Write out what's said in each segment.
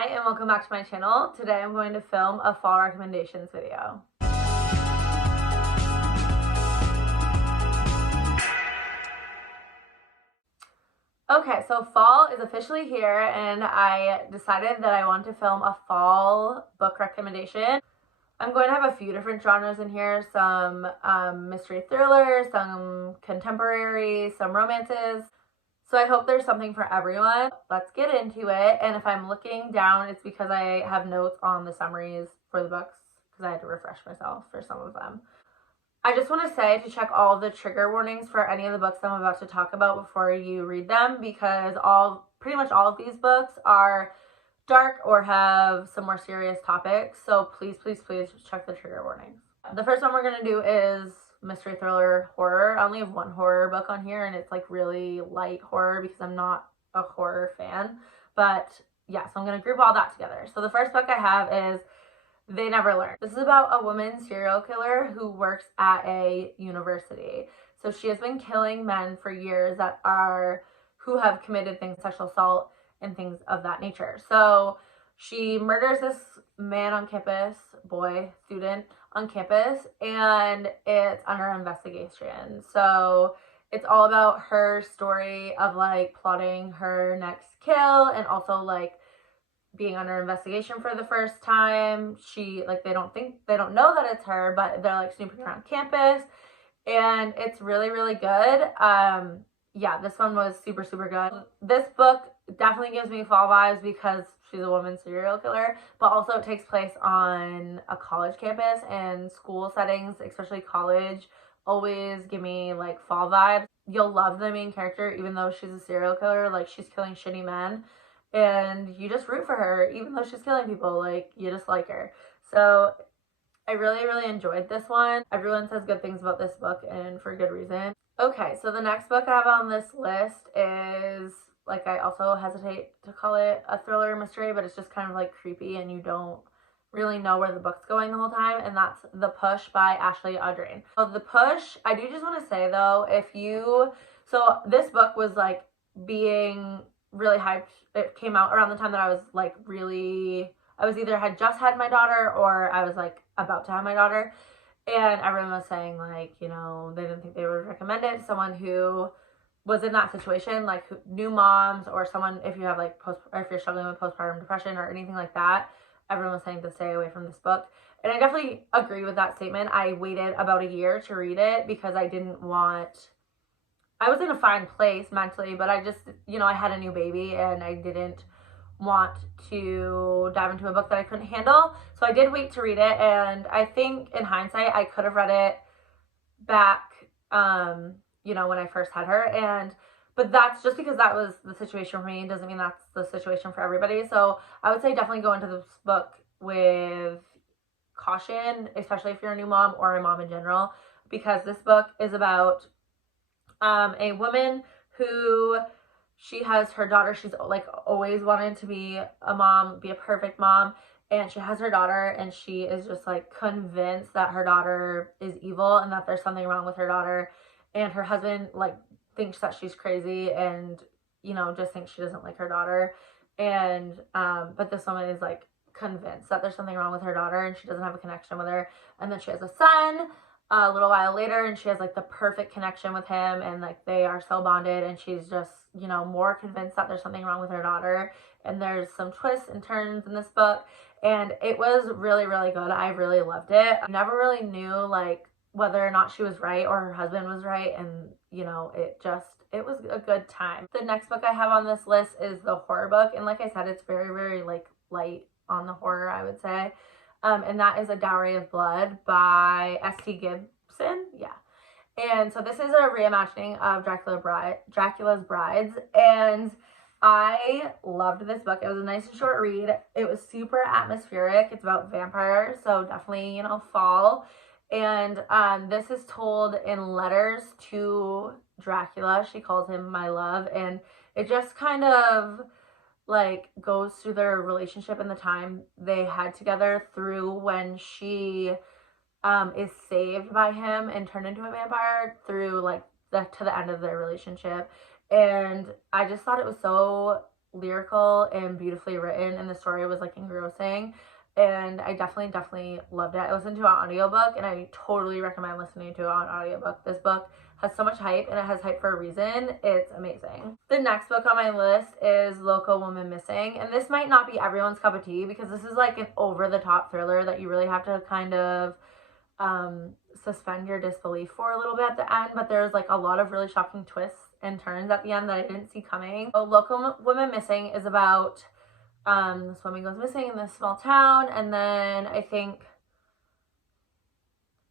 Hi and welcome back to my channel. Today I'm going to film a fall recommendations video. Okay, so fall is officially here and I decided that I want to film a fall book recommendation. I'm going to have a few different genres in here, some mystery thrillers, some contemporary, some romances. So I hope there's something for everyone. Let's get into it. And if I'm looking down, it's because I have notes on the summaries for the books because I had to refresh myself for some of them. I just want to say to check all the trigger warnings for any of the books I'm about to talk about before you read them, because pretty much all of these books are dark or have some more serious topics. So please check the trigger warnings. The first one we're going to do is mystery thriller horror. I only have one horror book on here and it's like really light horror because I'm not a horror fan. But yeah, so I'm going to group all that together. So the first book I have is They Never Learn. This is about a woman serial killer who works at a university. So she has been killing men for years who have committed things, sexual assault and things of that nature. So she murders this man on campus, student on campus, and it's under investigation. So it's all about her story of like plotting her next kill and also like being under investigation for the first time. They don't know that it's her, but they're like snooping around campus, and it's really good. Yeah, this one was super good. This book definitely gives me fall vibes because she's a woman serial killer, but also it takes place on a college campus, and school settings, especially college, always give me like fall vibes. You'll love the main character even though she's a serial killer. Like, she's killing shitty men and you just root for her even though she's killing people. Like, you just like her. So I really enjoyed this one. Everyone says good things about this book, and for good reason. Okay, so the next book I have on this list is, like, I also hesitate to call it a thriller mystery, but it's just kind of like creepy and you don't really know where the book's going the whole time, and that's The Push by Ashley Audrain. So The Push, I do just want to say though, so this book was like being really hyped. It came out around the time that I was like had just had my daughter or I was like about to have my daughter, and everyone was saying like, they didn't think they would recommend it to someone who was in that situation, like new moms or someone, if you have like or if you're struggling with postpartum depression or anything like that. Everyone was saying to stay away from this book, and I definitely agree with that statement. I waited about a year to read it because I was in a fine place mentally, but I just, I had a new baby and I didn't want to dive into a book that I couldn't handle. So I did wait to read it, and I think in hindsight I could have read it back when I first had her, but that's just because that was the situation for me. It doesn't mean that's the situation for everybody. So I would say definitely go into this book with caution, especially if you're a new mom or a mom in general, because this book is about a woman who, she has her daughter. She's like always wanted to be a mom, be a perfect mom, and she has her daughter, and she is just like convinced that her daughter is evil and that there's something wrong with her daughter, and her husband like thinks that she's crazy and just thinks she doesn't like her daughter, and but this woman is like convinced that there's something wrong with her daughter and she doesn't have a connection with her. And then she has a son a little while later, and she has like the perfect connection with him, and like they are so bonded, and she's just more convinced that there's something wrong with her daughter. And there's some twists and turns in this book, and it was really good. I really loved it. I never really knew like whether or not she was right or her husband was right, and it was a good time. The next book I have on this list is the horror book, and like I said, it's very like light on the horror, I would say. And that is A Dowry of Blood by S.T. Gibson. Yeah. And so this is a reimagining of Dracula's Brides, and I loved this book. It was a nice and short read. It was super atmospheric. It's about vampires, so definitely, fall. And this is told in letters to Dracula. She calls him my love, and it just kind of like goes through their relationship and the time they had together through when she is saved by him and turned into a vampire through like to the end of their relationship. And I just thought it was so lyrical and beautifully written, and the story was like engrossing, and I definitely loved it. I listened to it on audiobook, and I totally recommend listening to it on audiobook. This book has so much hype, and it has hype for a reason. It's amazing. The next book on my list is Local Woman Missing, and this might not be everyone's cup of tea because this is like an over-the-top thriller that you really have to kind of suspend your disbelief for a little bit at the end, but there's like a lot of really shocking twists and turns at the end that I didn't see coming. So Local Woman Missing is about this woman goes missing in this small town, and then I think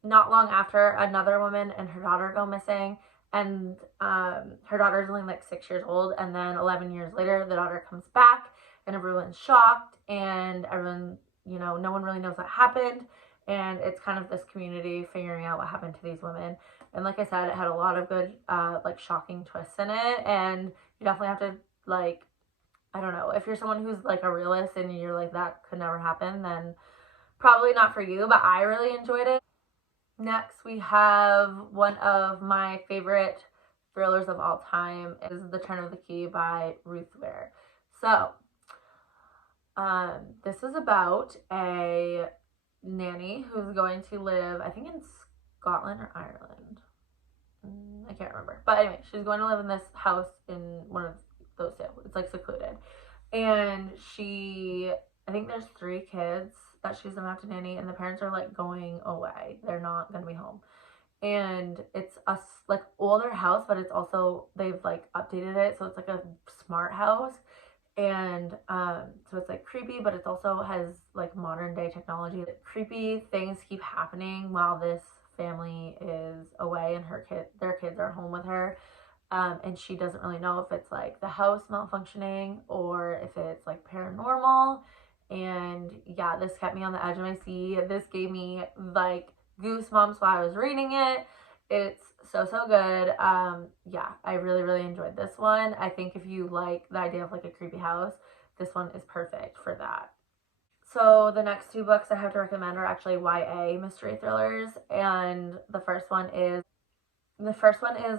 not long after, another woman and her daughter go missing, and her daughter is only like 6 years old, and then 11 years later the daughter comes back, and everyone's shocked, and everyone, you know, no one really knows what happened, and it's kind of this community figuring out what happened to these women. And like I said, it had a lot of good like shocking twists in it, and you definitely have to, like, I don't know, if you're someone who's like a realist and you're like that could never happen, then probably not for you, but I really enjoyed it. Next, we have one of my favorite thrillers of all time is The Turn of the Key by Ruth Ware. So, this is about a nanny who's going to live, I think in Scotland or Ireland. I can't remember. But anyway, she's going to live in this house in one of those two. It's like secluded. And I think there's 3 kids that she's gonna have to nanny, and the parents are like going away. They're not gonna be home. And it's a like older house, but it's also, they've like updated it, so it's like a smart house. And so it's like creepy, but it also has like modern day technology. Creepy things keep happening while this family is away, and their kids are home with her. And she doesn't really know if it's like the house malfunctioning or if it's like paranormal. And yeah, this kept me on the edge of my seat. This gave me like goosebumps while I was reading it. It's so good. Yeah, I really enjoyed this one. I think if you like the idea of like a creepy house, this one is perfect for that. So the next 2 books I have to recommend are actually YA mystery thrillers, and the first one is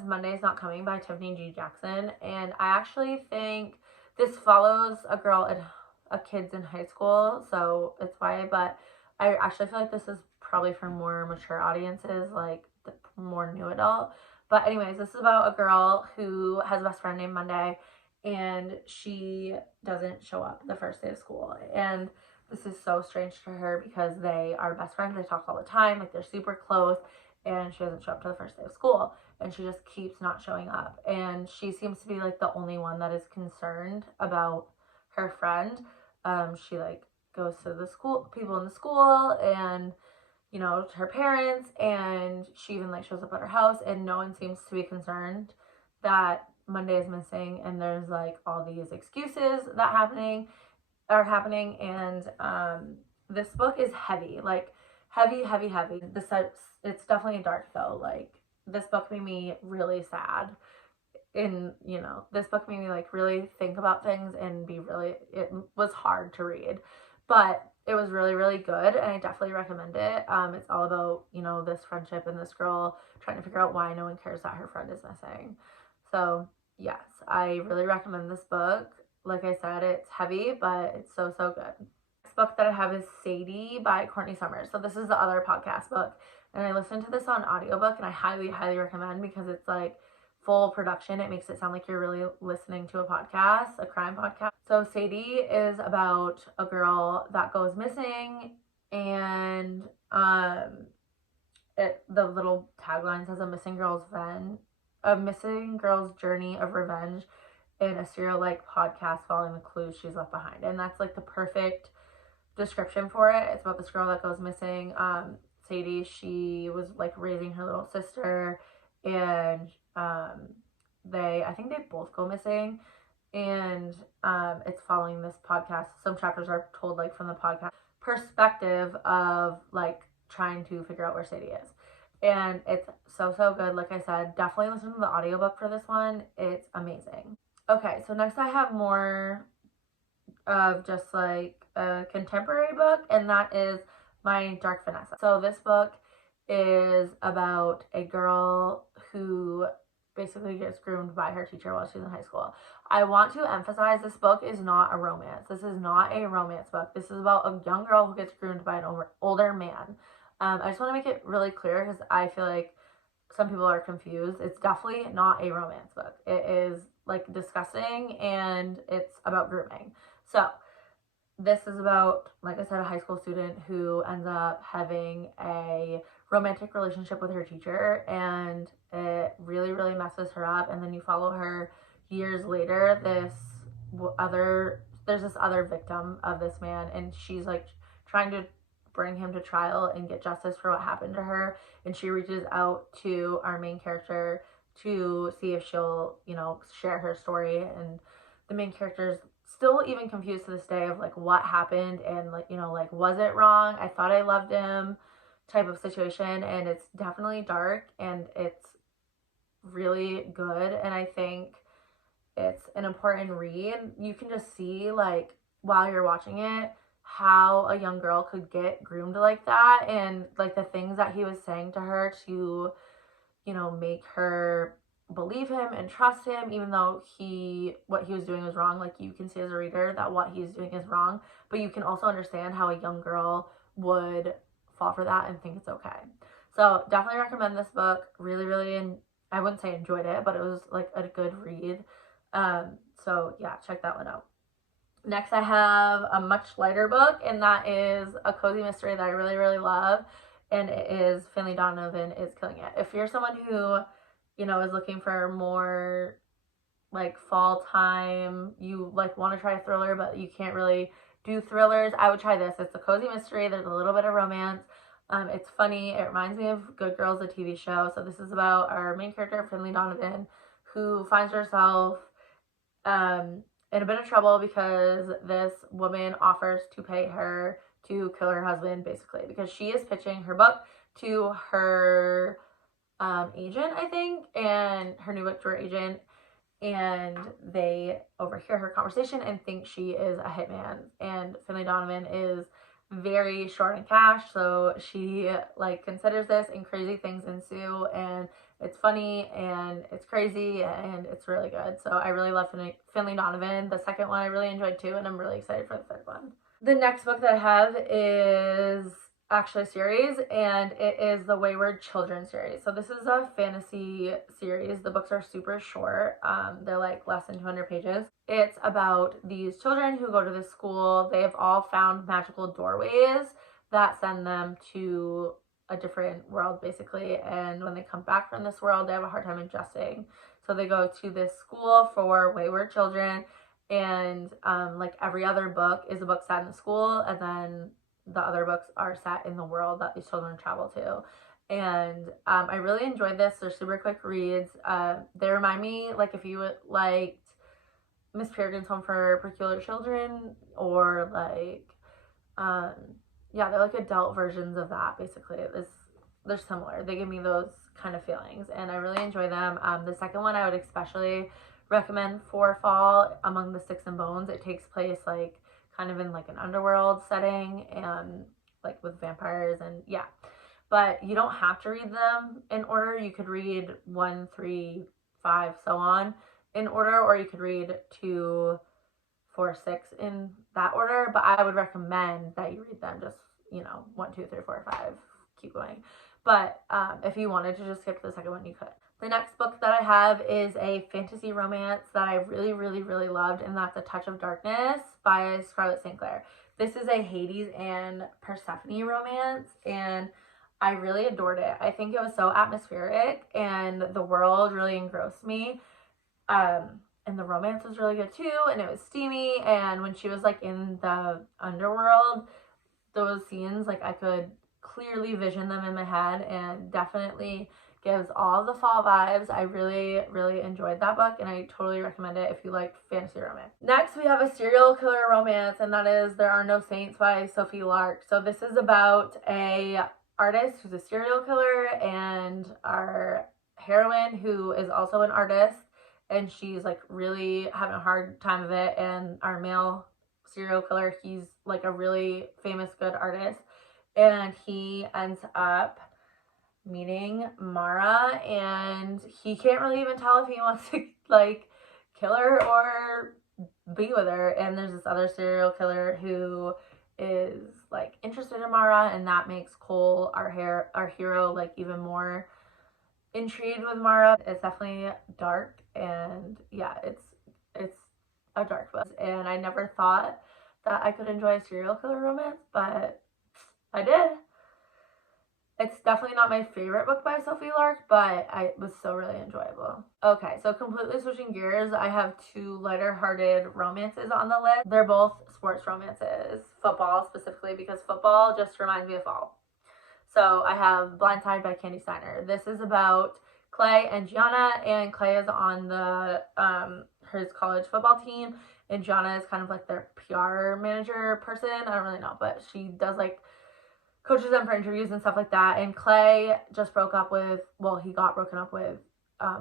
Monday's Not Coming by Tiffany G. Jackson. And I actually think this follows a kids in high school, so it's YA, but I actually feel like this is probably for more mature audiences, like the more new adult. But anyways, this is about a girl who has a best friend named Monday, and she doesn't show up the first day of school. And this is so strange to her because they are best friends. They talk all the time, like they're super close, and she doesn't show up to the first day of school, and she just keeps not showing up. And she seems to be like the only one that is concerned about her friend. She like goes to the school, people in the school, and you know, to her parents, and she even like shows up at her house, and no one seems to be concerned that Monday is missing. And there's like all these excuses that are happening. And this book is heavy, like heavy. It's definitely dark though. Like this book made me really sad. This book made me like really think about things and it was hard to read, but it was really good, and I definitely recommend it. It's all about, you know, this friendship and this girl trying to figure out why no one cares that her friend is missing. So yes, I really recommend this book. Like I said, it's heavy, but it's so good. Next book that I have is Sadie by Courtney Summers. So this is the other podcast book, and I listened to this on audiobook, and I highly recommend because it's like full production. It makes it sound like you're really listening to a podcast, a crime podcast. So Sadie is about a girl that goes missing, and the little tagline says a missing girl's journey of revenge in a serial-like podcast following the clues she's left behind. And that's like the perfect description for it. It's about this girl that goes missing. Sadie, she was like raising her little sister, and I think they both go missing, and it's following this podcast. Some chapters are told like from the podcast perspective of like trying to figure out where Sadie is, and it's so good. Like I said, definitely listen to the audiobook for this one. It's amazing. Okay, so next I have more of just like a contemporary book, and that is my Dark Vanessa. So this book is about a girl who basically gets groomed by her teacher while she's in high school. I want to emphasize this book is not a romance. This is not a romance book. This is about a young girl who gets groomed by an older man. I just want to make it really clear because I feel like some people are confused. It's definitely not a romance book. It is like disgusting, and it's about grooming. So this is about, like I said, a high school student who ends up having a romantic relationship with her teacher, and it really, really messes her up. And then you follow her years later. There's this other victim of this man, and she's like trying to bring him to trial and get justice for what happened to her. And she reaches out to our main character to see if she'll, share her story. And the main character's still even confused to this day of like what happened and like was it wrong? I thought I loved him type of situation. And it's definitely dark and it's really good. And I think it's an important read. You can just see like while you're watching it how a young girl could get groomed like that, and like the things that he was saying to her to make her believe him and trust him, even though what he was doing was wrong. Like you can see as a reader that what he's doing is wrong, but you can also understand how a young girl would fall for that and think it's okay. So definitely recommend this book. Really, really, and I wouldn't say enjoyed it, but it was like a good read. So yeah, check that one out. Next, I have a much lighter book, and that is a cozy mystery that I really, really love, and it is Finley Donovan is Killing It. If you're someone who, is looking for more like fall time, you like want to try a thriller, but you can't really do thrillers, I would try this. It's a cozy mystery. There's a little bit of romance. It's funny. It reminds me of Good Girls, the TV show. So this is about our main character, Finley Donovan, who finds herself, in a bit of trouble because this woman offers to pay her to kill her husband, basically, because she is pitching her book to her agent, I think, and her new book to her agent, and they overhear her conversation and think she is a hitman. And Finley Donovan is very short in cash, so she like considers this, and crazy things ensue, and it's funny and it's crazy and it's really good. So I really love Finley Donovan. The second one I really enjoyed too, and I'm really excited for the third one. The next book that I have is actually a series, and it is the Wayward Children series. So this is a fantasy series. The books are super short. They're like less than 200 pages. It's about these children who go to this school. They have all found magical doorways that send them to a different world, basically. And when they come back from this world, they have a hard time adjusting. So they go to this school for wayward children, and like every other book is a book set in the school, and then the other books are set in the world that these children travel to. And I really enjoyed this. They're super quick reads. They remind me, like, if you liked Miss Peregrine's Home for Peculiar Children, or like yeah, they're like adult versions of that, basically. They're similar. They give me those kind of feelings, and I really enjoy them. The second one I would especially recommend for fall, Among the Sticks and Bones. It takes place like kind of in like an underworld setting, and like with vampires, and yeah. But you don't have to read them in order. You could read 1, 3, 5, so on in order, or you could read 2, 4, 6 in that order. But I would recommend that you read them just, 1, 2, 3, 4, 5, keep going. But if you wanted to just skip to the second one, you could. The next book that I have is a fantasy romance that I really, really, really loved, and that's A Touch of Darkness by Scarlett St. Clair. This is a Hades and Persephone romance, and I really adored it. I think it was so atmospheric, and the world really engrossed me. And the romance was really good too, and it was steamy, and when she was like in the underworld, those scenes, like I could clearly vision them in my head, and definitely gives all the fall vibes. I really, really enjoyed that book, and I totally recommend it if you like fantasy romance. Next, we have a serial killer romance, and that is There Are No Saints by Sophie Lark. So this is about a artist who's a serial killer, and our heroine who is also an artist, and she's like really having a hard time of it. And our male serial killer, he's like a really famous good artist, and he ends up meeting Mara, and he can't really even tell if he wants to like kill her or be with her. And there's this other serial killer who is like interested in Mara, and that makes Cole, our hero, like even more intrigued with Mara. It's definitely dark, and yeah, it's a dark book, and I never thought that I could enjoy a serial killer romance, but I did. It's definitely not my favorite book by Sophie Lark, but it was still really enjoyable. Okay, so completely switching gears, I have two lighter-hearted romances on the list. They're both sports romances, football specifically, because football just reminds me of fall. So I have Blindside by Candy Steiner. This is about Clay and Gianna, and Clay is on the his college football team, and Gianna is kind of like their PR manager person. I don't really know, but she does like coaches them for interviews and stuff like that. And Clay just broke up with, well, he got broken up with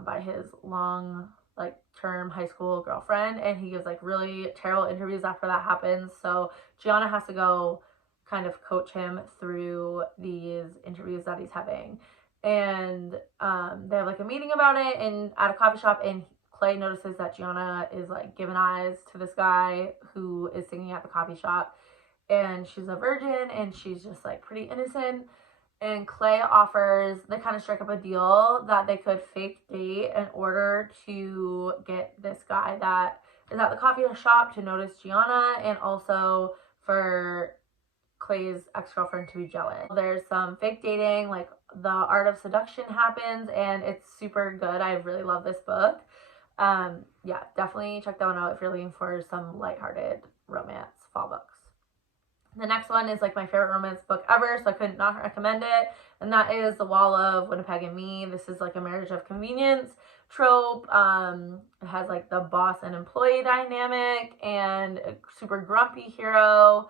by his long like term high school girlfriend, and he gives like really terrible interviews after that happens. So Gianna has to go kind of coach him through these interviews that he's having. And they have like a meeting about it and at a coffee shop, and Clay notices that Gianna is like giving eyes to this guy who is singing at the coffee shop, and she's a virgin and she's just like pretty innocent. And Clay offers, they kind of strike up a deal that they could fake date in order to get this guy that is at the coffee shop to notice Gianna, and also for Clay's ex-girlfriend to be jealous. There's some fake dating, like the art of seduction happens, and it's super good. I really love this book. Yeah, definitely check that one out if you're looking for some lighthearted romance fall books. The next one is like my favorite romance book ever, so I could not recommend it, and that is The Wall of Winnipeg and Me. This is like a marriage of convenience trope. It has like the boss and employee dynamic and a super grumpy hero.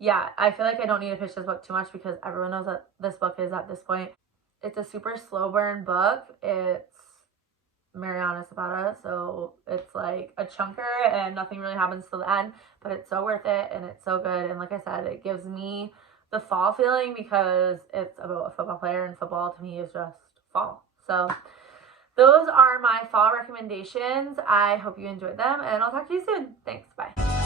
Yeah, I feel like I don't need to pitch this book too much because everyone knows that this book is at this point. It's a super slow burn book. It's Mariana Zapata, so it's like a chunker and nothing really happens till the end, but it's so worth it and it's so good. And like I said, it gives me the fall feeling because it's about a football player, and football to me is just fall. So those are my fall recommendations. I hope you enjoyed them, and I'll talk to you soon. Thanks, bye.